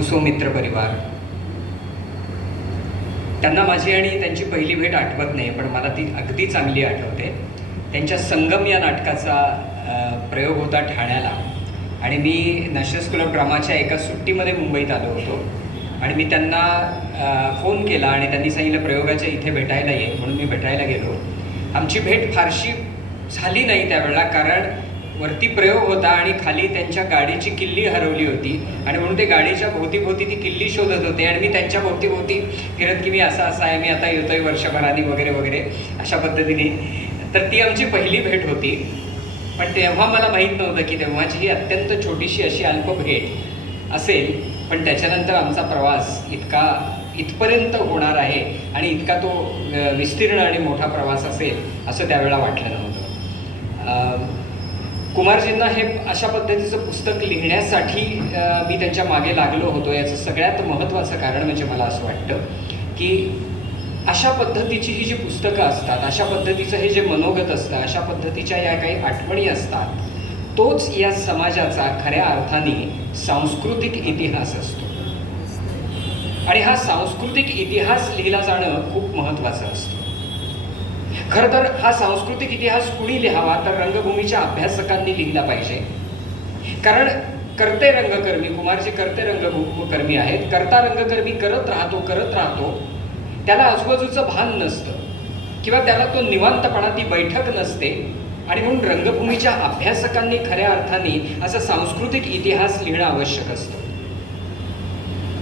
कुसुमित्र परिवार. त्यांना माझी आणि त्यांची पहिली भेट आठवत नाही पण मला ती अगदी चांगली आठवते. त्यांच्या संगम या नाटकाचा प्रयोग होता ठाण्याला. आणि मी नॅशनल स्कूल ऑफ ड्रामाच्या एका सुट्टीमध्ये मुंबईत आलो होतो. आणि मी त्यांना फोन केला आणि त्यांनी सांगितलं प्रयोगाच्या इथे भेटायला ये. म्हणून मी भेटायला गेलो. आमची भेट फारशी झाली नाही त्यावेळेला कारण वरती प्रयोग होता आणि खाली त्यांच्या गाडीची किल्ली हरवली होती. आणि म्हणून ते गाडीच्या भोवतीभोवती ती किल्ली शोधत होते. आणि मी त्यांच्या भोवतीभोवती फिरत की मी असा असा आहे मी आता येतोय वर्षभराने वगैरे वगैरे अशा पद्धतीने. तर ती आमची पहिली भेट होती. पण तेव्हा मला माहीत नव्हतं की तेव्हाची ही अत्यंत छोटीशी अशी अल्प भेट असेल. पण त्याच्यानंतर आमचा प्रवास इतका इथपर्यंत होणार आहे आणि इतका तो विस्तीर्ण आणि मोठा प्रवास असेल असं त्यावेळेला वाटलं कुमारजींना हे अशा पद्धतीचं पुस्तक लिहिण्यासाठी मी त्यांच्या मागे लागलो होतो. याचं सगळ्यात महत्त्वाचं कारण म्हणजे मला असं वाटतं की अशा पद्धतीची ही जी पुस्तकं असतात अशा पद्धतीचं हे जे मनोगत असतं अशा पद्धतीच्या या काही आठवणी असतात तोच या समाजाचा खऱ्या अर्थाने सांस्कृतिक इतिहास असतो. आणि हा सांस्कृतिक इतिहास लिहिला जाणं खूप महत्त्वाचं असतं. खरं तर हा सांस्कृतिक इतिहास कुणी लिहावा तर रंगभूमीच्या अभ्यासकांनी लिहिला पाहिजे. कारण करते रंगकर्मी कुमारजी करते रंगकर्मी आहेत. करता रंगकर्मी करत राहतो करत राहतो. त्याला आजूबाजूचं भान नसतं. किंवा त्याला तो निवांतपणा ती बैठक नसते. आणि म्हणून रंगभूमीच्या अभ्यासकांनी खऱ्या अर्थाने असा सांस्कृतिक इतिहास लिहिणं आवश्यक असतं.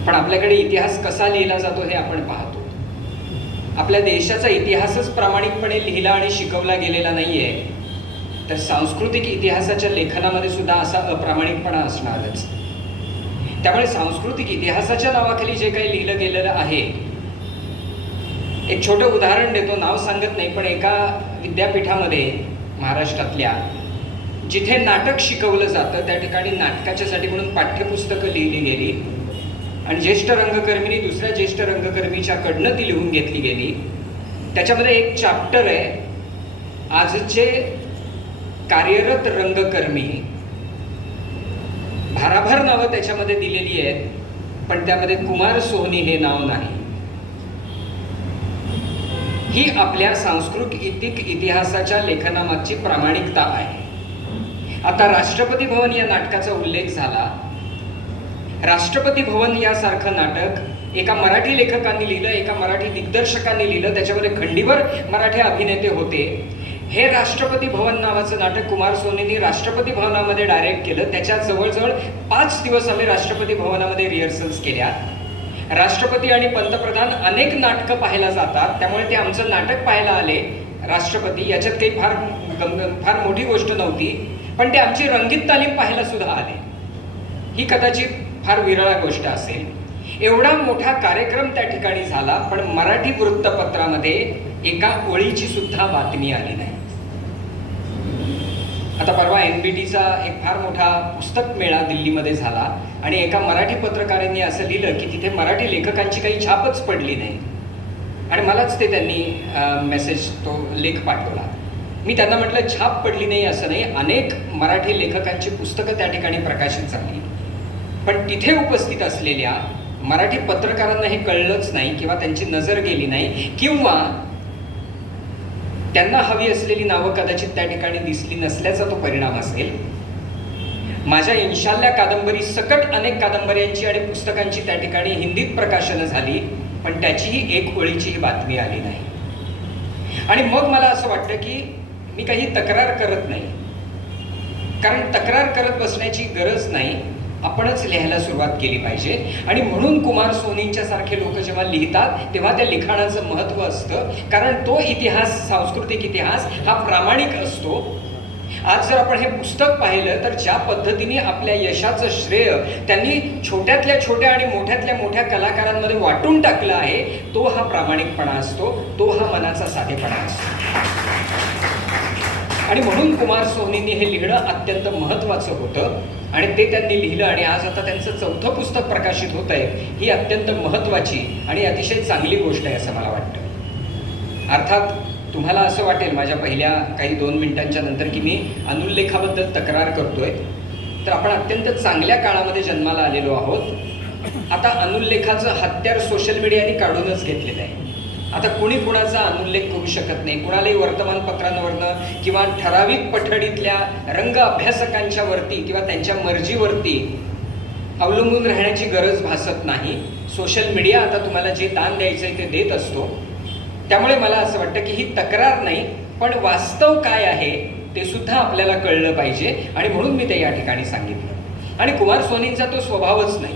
पण आपल्याकडे इतिहास कसा लिहिला जातो हे आपण पाहतो. आपल्या देशाचा इतिहासच प्रामाणिकपणे लिहिला आणि शिकवला गेलेला नाही आहे तर सांस्कृतिक इतिहासाच्या लेखनामध्ये सुद्धा असा अप्रामाणिकपणा असणारच. त्यामुळे सांस्कृतिक इतिहासाच्या नावाखाली जे काही लिहिलं गेलेलं आहे एक छोटं उदाहरण देतो. नाव सांगत नाही पण एका विद्यापीठामध्ये महाराष्ट्रातल्या जिथे नाटक शिकवलं जातं त्या ठिकाणी नाटकाच्यासाठी म्हणून पाठ्यपुस्तकं लिहिली गेली. आणि ज्येष्ठ रंगकर्मीनी दुसऱ्या ज्येष्ठ रंगकर्मीच्याकडनं ती लिहून घेतली गेली. त्याच्यामध्ये एक चॅप्टर आहे. आजचे कार्यरत रंगकर्मी भाराभर नावं त्याच्यामध्ये दिलेली आहेत पण त्यामध्ये कुमार सोहनी हे नाव नाही. ही आपल्या सांस्कृतिक इतिहासाच्या लेखनामागची प्रामाणिकता आहे. आता राष्ट्रपती भवन या नाटकाचा उल्लेख झाला. राष्ट्रपती भवन यासारखं नाटक एका मराठी लेखकांनी लिहिलं एका मराठी दिग्दर्शकांनी लिहिलं त्याच्यामध्ये खंडीवर मराठी अभिनेते होते. हे राष्ट्रपती भवन नावाचं नाटक कुमार सोनींनी राष्ट्रपती भवनामध्ये डायरेक्ट केलं. त्याच्या जवळजवळ पाच दिवस आम्ही राष्ट्रपती भवनामध्ये रिहर्सल्स केल्या. राष्ट्रपती आणि पंतप्रधान अनेक नाटकं पाहायला जातात. त्यामुळे ते आमचं नाटक पाहायला आले. राष्ट्रपती याच्यात काही फार फार मोठी गोष्ट नव्हती पण ते आमची रंगीत तालीम पाहायला सुद्धा आले. ही कदाचित फार विरळा गोष्ट असेल. एवढा मोठा कार्यक्रम त्या ठिकाणी झाला पण मराठी वृत्तपत्रामध्ये एका ओळीची सुद्धा बातमी आली नाही. आता परवा एन बी टीचा एक फार मोठा पुस्तक मेळा दिल्लीमध्ये झाला आणि एका मराठी पत्रकारांनी असं लिहिलं की तिथे मराठी लेखकांची काही छापच पडली नाही. आणि मलाच ते त्यांनी मेसेज तो लेख पाठवला. मी त्यांना म्हटलं छाप पडली नाही असं नाही. अनेक मराठी लेखकांची पुस्तकं त्या ठिकाणी प्रकाशित झाली. पण तिथे उपस्थित असलेल्या मराठी पत्रकारांना हे कळलंच नाही किंवा त्यांची नजर गेली नाही किंवा त्यांना हवी असलेली नावं कदाचित त्या ठिकाणी दिसली नसल्याचा तो परिणाम असेल. माझ्या इन्शाल्ल्या कादंबरी सकट अनेक कादंबऱ्यांची आणि पुस्तकांची त्या ठिकाणी हिंदीत प्रकाशनं झाली पण त्याचीही एक ओळीचीही बातमी आली नाही. आणि मग मला असं वाटतं की मी काही तक्रार करत नाही. कारण तक्रार करत बसण्याची गरज नाही. आपणच लिहायला सुरुवात केली पाहिजे. आणि म्हणून कुमार सोनींच्या सारखे लोक जेव्हा लिहितात तेव्हा त्या लिखाणाचं महत्त्व असतं. कारण तो इतिहास सांस्कृतिक इतिहास हा प्रामाणिक असतो. आज जर आपण हे पुस्तक पाहिलं तर ज्या पद्धतीने आपल्या यशाचं श्रेय त्यांनी छोट्यातल्या छोट्या आणि मोठ्यातल्या मोठ्या कलाकारांमध्ये वाटून टाकलं आहे तो हा प्रामाणिकपणा असतो तो हा मनाचा साधेपणा असतो. आणि म्हणून कुमार सोनीने हे लिहिणं अत्यंत महत्त्वाचं होतं. आणि ते त्यांनी लिहिलं आणि आज आता त्यांचं चौथं पुस्तक प्रकाशित होत आहे ही अत्यंत महत्त्वाची आणि अतिशय चांगली गोष्ट आहे असं मला वाटतं. अर्थात तुम्हाला असं वाटेल माझ्या पहिल्या काही दोन मिनिटांच्या नंतर की मी अनुल्लेखाबद्दल तक्रार करतोय तर आपण अत्यंत चांगल्या काळामध्ये जन्माला आलेलो आहोत. आता अनुल्लेखाचं हत्यार सोशल मीडियाने काढूनच घेतलेलं आहे. आता कुणी कुणाचा अनुल्लेख करू शकत नाही. कुणालाही वर्तमानपत्रांवरनं किंवा ठराविक पठडीतल्या रंग अभ्यासकांच्या वरती किंवा त्यांच्या मर्जीवरती अवलंबून राहण्याची गरज भासत नाही. सोशल मीडिया आता तुम्हाला जे दान द्यायचं आहे ते देत असतो. त्यामुळे मला असं वाटतं की ही तक्रार नाही पण वास्तव काय आहे ते सुद्धा आपल्याला कळलं पाहिजे आणि म्हणून मी ते या ठिकाणी सांगितलं. आणि कुमार सोनींचा तो स्वभावच नाही.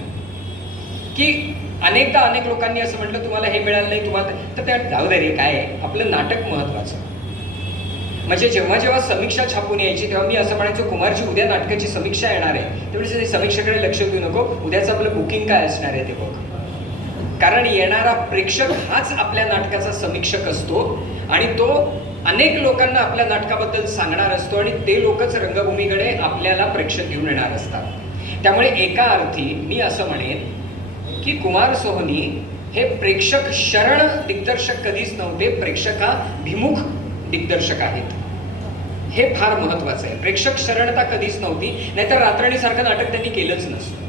की अनेकदा अनेक लोकांनी असं म्हटलं तुम्हाला हे मिळालं नाही तुम्हाला तर त्यात जाऊ दे रे काय आपलं नाटक महत्वाचं. म्हणजे जेव्हा जेव्हा समीक्षा छापून यायची तेव्हा मी असं म्हणायचो कुमारची उद्या नाटकाची समीक्षा येणार आहे. तेवढी ते समीक्षेकडे लक्ष देऊ नको उद्याचं आपलं बुकिंग काय असणार आहे ते बघ. कारण येणारा प्रेक्षक हाच आपल्या नाटकाचा समीक्षक असतो आणि तो अनेक लोकांना आपल्या नाटकाबद्दल सांगणार असतो आणि ते लोकच रंगभूमीकडे आपल्याला प्रेक्षक घेऊन येणार असतात. त्यामुळे एका अर्थी मी असं म्हणेन की कुमार सोहनी हे प्रेक्षक शरण दिग्दर्शक कधीच नव्हते. प्रेक्षकाभिमुख दिग्दर्शक आहेत. हे फार महत्वाचं आहे. प्रेक्षक शरणता कधीच नव्हती. नाहीतर रात्रणीसारखं नाटक त्यांनी केलंच नसतं.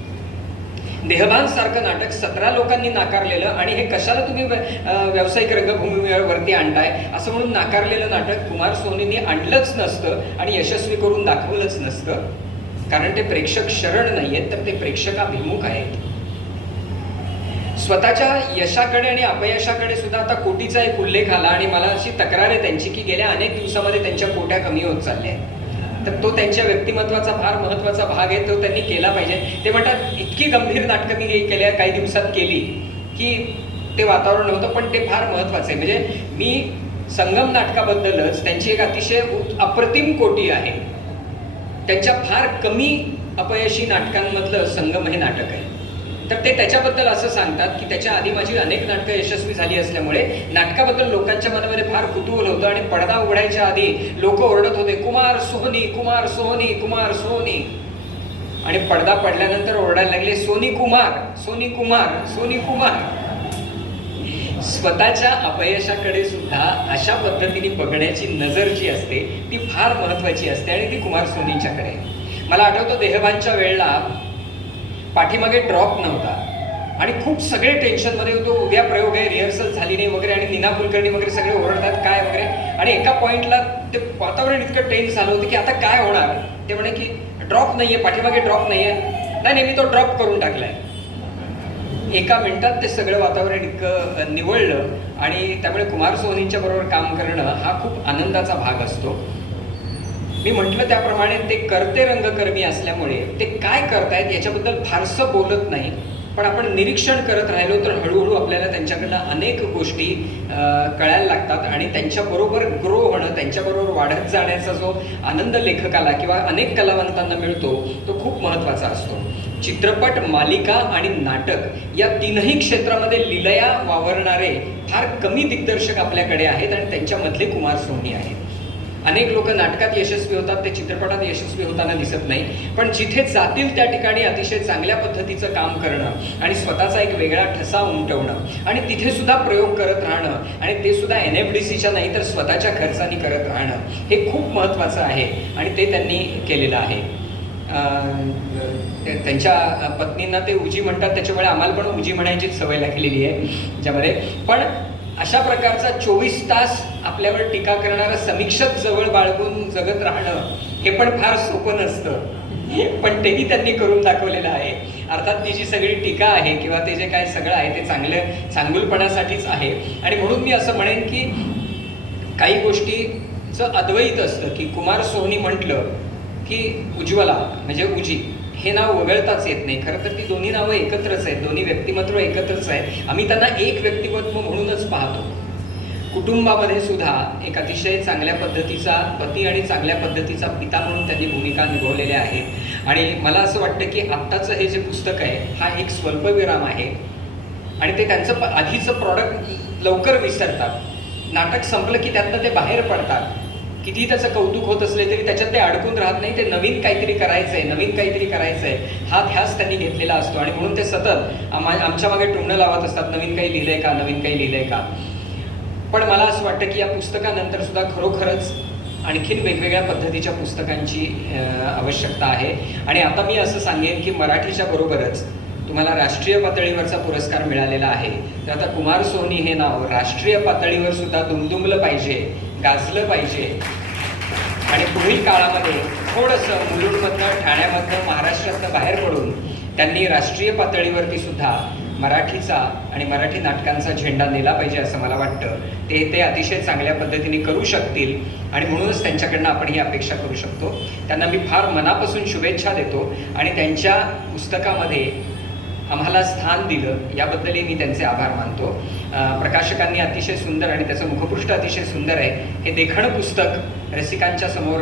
देहभान सारखं नाटक सतरा लोकांनी नाकारलेलं आणि हे कशाला तुम्ही व्यावसायिक रंगभूमीवरती आणताय? असं म्हणून नाकारलेलं नाटक कुमार सोनींनी आणलंच नसतं आणि यशस्वी करून दाखवलंच नसतं. कारण ते प्रेक्षक शरण नाही आहेत तर ते प्रेक्षकाभिमुख आहेत. स्वतःच्या यशाकडे आणि अपयशाकडे सुद्धा आता कोटीचा एक उल्लेख आला आणि मला अशी तक्रार आहे त्यांची की गेल्या अनेक दिवसामध्ये त्यांच्या कोट्या कमी होत चालल्या आहेत. तर तो त्यांच्या व्यक्तिमत्वाचा फार महत्त्वाचा भाग आहे तो त्यांनी केला पाहिजे. ते म्हणतात इतकी गंभीर नाटकं मी केल्या काही दिवसात केली की ते वातावरण नव्हतं पण ते फार महत्वाचं आहे. म्हणजे मी संगम नाटकाबद्दलच त्यांची एक अतिशय उत- अप्रतिम कोटी आहे. त्यांच्या फार कमी अपयशी नाटकांमधलं संगम हे नाटक आहे. तर ते त्याच्याबद्दल असं सांगतात की त्याच्या आधी माझी अनेक नाटकं यशस्वी झाली असल्यामुळे नाटकाबद्दल लोकांच्या मनामध्ये फार कुतूहल होतं आणि पडदा उघडायच्या आधी लोक ओरडत होते कुमार सोहनी कुमार सोहनी कुमार सोहनी. आणि पडदा पडल्यानंतर ओरडायला लागले सोनी कुमार सोनी कुमार सोनी कुमार. स्वतःच्या अपयशाकडे सुद्धा अशा पद्धतीने बघण्याची नजर जी असते ती फार महत्वाची असते आणि ती कुमार सोनीच्याकडे मला आठवतं देहबांच्या वेळेला पाठीमागे ड्रॉप नव्हता. आणि खूप सगळे टेन्शनमध्ये होतो उद्या प्रयोग आहे रिहर्सल झाली नाही वगैरे आणि नीना कुलकर्णी वगैरे सगळे ओरडतात काय वगैरे. आणि एका पॉईंटला ते वातावरण इतकं टेन्स झालं होतं की आता काय होणार? ते म्हणे की ड्रॉप नाहीये पाठीमागे ड्रॉप नाहीये. नाही नाही मी तो ड्रॉप करून टाकलाय. एका मिनिटात ते सगळं वातावरण इतकं निवळलं. आणि त्यामुळे कुमार सोनींच्या बरोबर काम करणं हा खूप आनंदाचा भाग असतो. मी म्हटलं त्याप्रमाणे ते करते रंगकर्मी असल्यामुळे. ते काय करतायत याच्याबद्दल फारसं बोलत नाही. पण आपण निरीक्षण करत राहिलो तर हळूहळू आपल्याला त्यांच्याकडनं अनेक गोष्टी कळायला लागतात आणि त्यांच्याबरोबर ग्रो होणं त्यांच्याबरोबर वाढत जाण्याचा जो आनंद लेखकाला किंवा अनेक कलावंतांना मिळतो तो खूप महत्त्वाचा असतो. चित्रपट मालिका आणि नाटक या तीनही क्षेत्रामध्ये लिलया वावरणारे फार कमी दिग्दर्शक आपल्याकडे आहेत आणि त्यांच्यामधले कुमार सोनी आहेत. अनेक लोक नाटकात यशस्वी होतात ते चित्रपटात यशस्वी होताना दिसत नाही पण जिथे जातील त्या ठिकाणी अतिशय चांगल्या पद्धतीचं काम करणं आणि स्वतःचा एक वेगळा ठसा उमटवणं आणि तिथे सुद्धा प्रयोग करत राहणं आणि ते सुद्धा एन एफ डी सीच्या नाही तर स्वतःच्या खर्चाने करत राहणं हे खूप महत्त्वाचं आहे आणि ते त्यांनी केलेलं आहे. त्यांच्या पत्नींना ते उजी म्हणतात त्याच्यामुळे आम्हाला पण उजी म्हणायचीच सवय लागलेली आहे ज्यामध्ये. पण अशा प्रकारचा चोवीस तास आपल्यावर टीका करणारा समीक्षक जवळ बाळगून जगत राहणं हे पण फार सोपं नसतं. पण तेही त्यांनी करून दाखवलेलं आहे. अर्थात ती जी सगळी टीका आहे किंवा ते जे काय सगळं आहे ते चांगलं चांगुलपणासाठीच आहे. आणि म्हणून मी असं म्हणेन की काही गोष्टीचं अद्वैत असतं की कुमार सोहनी म्हटलं की उज्ज्वला म्हणजे उजी. हे नाव वगळताच येत नाही. खरं तर ती दोन्ही नावं एकत्रच आहेत. दोन्ही व्यक्तिमत्व एकत्रच आहेत. आम्ही त्यांना एक व्यक्तिमत्व म्हणूनच पाहतो. कुटुंबामध्ये सुद्धा एक अतिशय चांगल्या पद्धतीचा पती आणि चांगल्या पद्धतीचा पिता म्हणून त्यांनी भूमिका निभावलेल्या आहेत. आणि मला असं वाटतं की आत्ताचं हे जे पुस्तक आहे हा एक स्वल्पविराम आहे. आणि ते त्यांचं प- आधीचं प्रॉडक्ट लवकर विसरतात. नाटक संपलं की त्यातनं ते बाहेर पडतात. किती त्याचं कौतुक होत असले तरी त्याच्यात ते अडकून राहत नाही ते नवीन काहीतरी करायचंय नवीन काहीतरी करायचंय. हा ध्यास त्यांनी घेतलेला असतो. आणि म्हणून ते सतत आम्हा आमच्या मागे टुमणं लावत असतात नवीन काही लिहिलंय का नवीन काही लिहिलंय का? पण मला असं वाटतं की या पुस्तकानंतर सुद्धा खरोखरच आणखीन वेगवेगळ्या पद्धतीच्या पुस्तकांची अं, आवश्यकता आहे. आणि आता मी असं सांगेन की मराठीच्या बरोबरच तुम्हाला राष्ट्रीय पातळीवरचा पुरस्कार मिळालेला आहे. तर आता कुमार सोनी हे नाव राष्ट्रीय पातळीवर सुद्धा दुमदुमलं पाहिजे गाजलं पाहिजे. आणि पुढील काळामध्ये थोडंसं मुलुंडमधनं ठाण्यामधनं महाराष्ट्रातनं बाहेर पडून त्यांनी राष्ट्रीय पातळीवरती सुद्धा मराठीचा आणि मराठी नाटकांचा झेंडा नेला पाहिजे असं मला वाटतं. ते ते अतिशय चांगल्या पद्धतीने करू शकतील आणि म्हणूनच त्यांच्याकडनं आपण ही अपेक्षा करू शकतो. त्यांना मी फार मनापासून शुभेच्छा देतो आणि त्यांच्या पुस्तकामध्ये आम्हाला स्थान दिलं. याबद्दलही मी त्यांचे आभार मानतो. प्रकाशकांनी अतिशय सुंदर आणि त्याचं मुखपृष्ठ अतिशय सुंदर आहे. हे देखणं पुस्तक रसिकांच्या समोर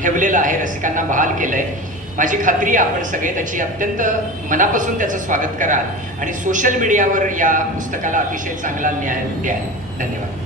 ठेवलेलं आहे. रसिकांना बहाल केलं आहे माझी खात्री आपण सगळे त्याची अत्यंत मनापासून त्याचं स्वागत कराल आणि सोशल मीडियावर या पुस्तकाला अतिशय चांगला न्याय द्याल. धन्यवाद.